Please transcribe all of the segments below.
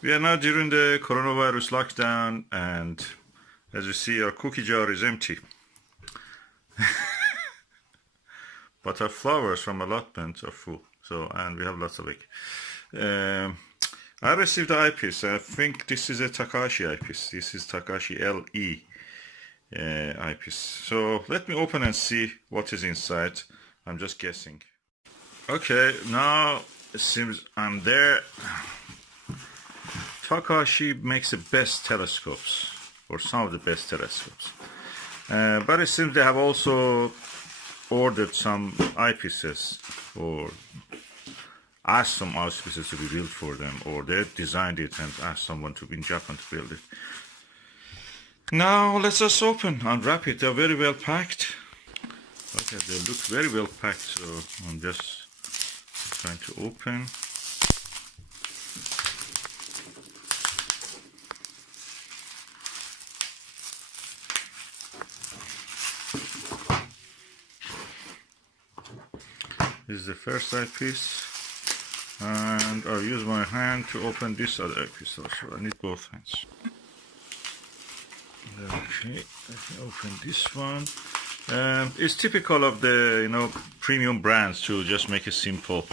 We are now during the coronavirus lockdown, and as you see, our cookie jar is empty. But our flowers from allotment are full. So, and we have lots of it. I received the eyepiece. I think this is a Takahashi eyepiece. This is Takahashi LE eyepiece. So let me open and see what is inside. I'm just guessing. Okay, now it seems I'm there. Takahashi makes the best telescopes, or some of the best telescopes. But it seems they have also ordered some eyepieces, or asked some eyepieces to be built for them, or they designed it and asked someone in Japan to build it. Now let's just unwrap it. They're very well packed. Okay, they look very well packed, so I'm just trying to open. This is the first eyepiece, and I'll use my hand to open this other eyepiece also. I need both hands. Okay, let me open this one. It's typical of the premium brands to just make a simple,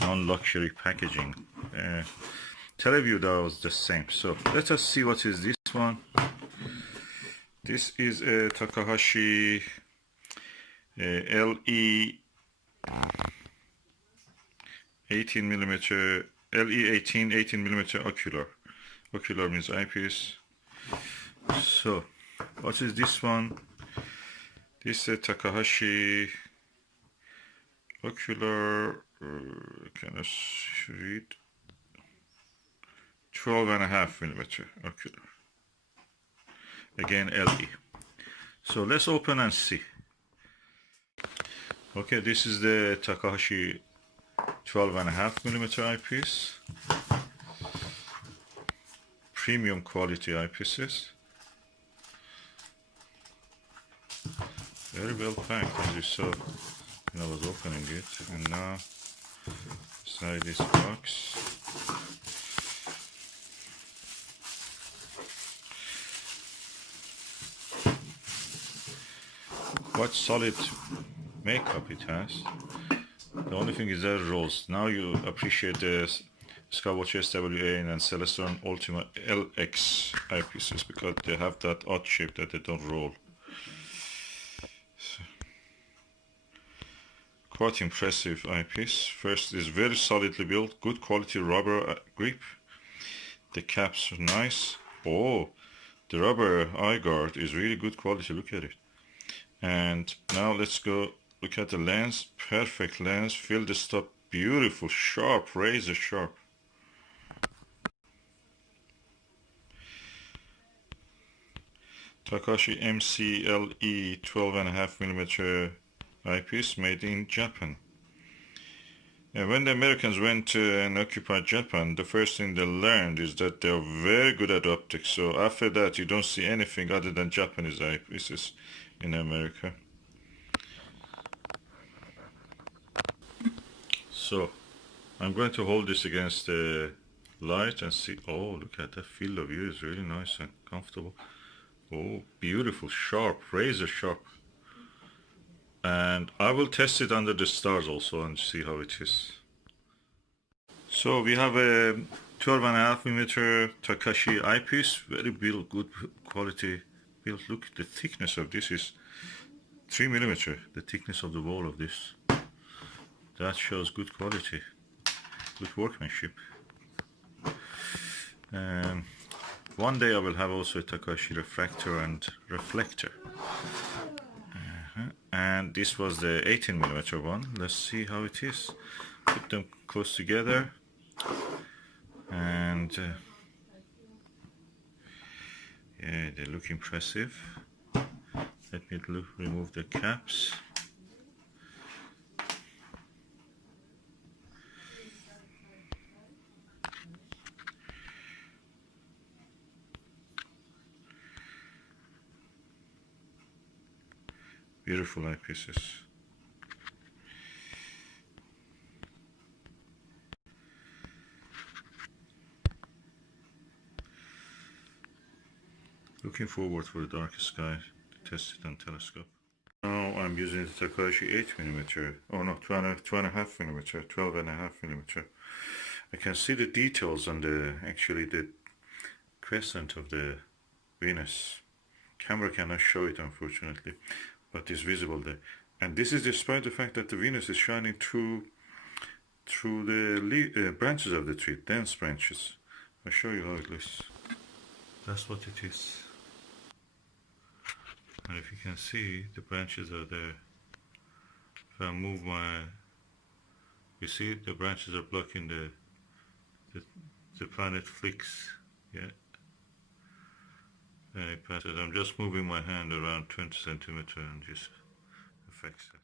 non-luxury packaging. Teleview does the same. So let us see what is this one. This is a Takahashi LE 18mm ocular. Ocular means eyepiece. So what is this one? This is a Takahashi ocular, can I read? 12.5mm ocular. Again LE. So let's open and see. Okay, this is the Takahashi 12.5mm eyepiece. Premium quality eyepieces. Very well packed, as you saw when I was opening it. And now, inside this box, quite solid makeup it has. The only thing is that it rolls. Now you appreciate the Skywatch SWA and Celestron Ultima LX eyepieces, because they have that odd shape that they don't roll. So, quite impressive eyepiece. First is very solidly built, good quality rubber grip. The caps are nice. Oh, the rubber eye guard is really good quality. Look at it. And now let's go look at the lens. Perfect lens, fill the stop, beautiful, sharp, razor sharp. Takahashi MCLE 12.5mm eyepiece made in Japan. And when the Americans went and occupied Japan, the first thing they learned is that they are very good at optics. So after that, you don't see anything other than Japanese eyepieces in America. So I'm going to hold this against the light and see. Oh, look at that field of view, is really nice and comfortable. Oh, beautiful, sharp, razor sharp. And I will test it under the stars also and see how it is. So we have a 12.5mm Takahashi eyepiece, very built, good quality built. Look, the thickness of this is 3mm, the thickness of the wall of this. That shows good quality, good workmanship. One day I will have also a Takahashi refractor and reflector. And this was the 18mm one. Let's see how it is. Put them close together. And yeah, they look impressive. Let me remove the caps. Beautiful eyepieces. Looking forward for the dark sky to test it on telescope. Now I'm using the Takahashi 8mm, oh no, 2.5mm, 12.5mm. I can see the details on actually the crescent of the Venus. Camera cannot show it unfortunately, but it's visible there. And this is despite the fact that the Venus is shining through the branches of the tree, dense branches. I'll show you how it looks. That's what it is. And if you can see, the branches are there. If I move you see the branches are blocking the planet flicks, yeah. And it passes. I'm just moving my hand around 20 centimeters and just affects that.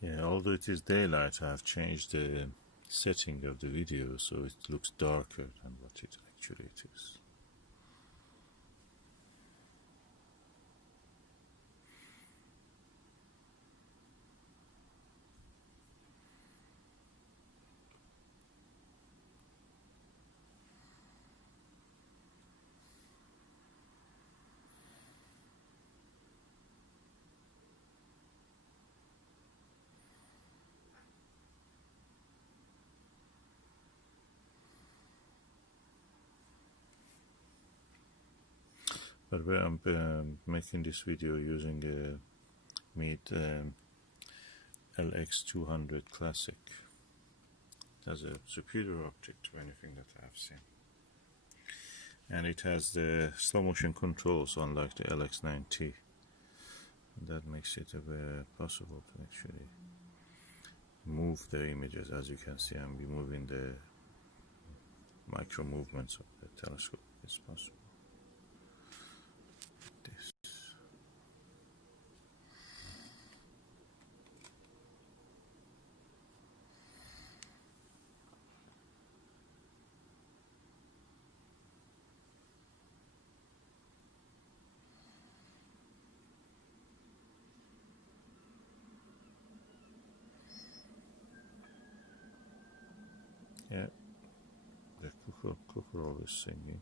Yeah, although it is daylight, I have changed the setting of the video so it looks darker than what it actually is. But I'm making this video using a Meade LX200 Classic. It has a superior optic to anything that I have seen. And it has the slow motion controls unlike the LX9T. And that makes it possible to actually move the images. As you can see, I'm moving the micro movements of the telescope. It's possible. always singing.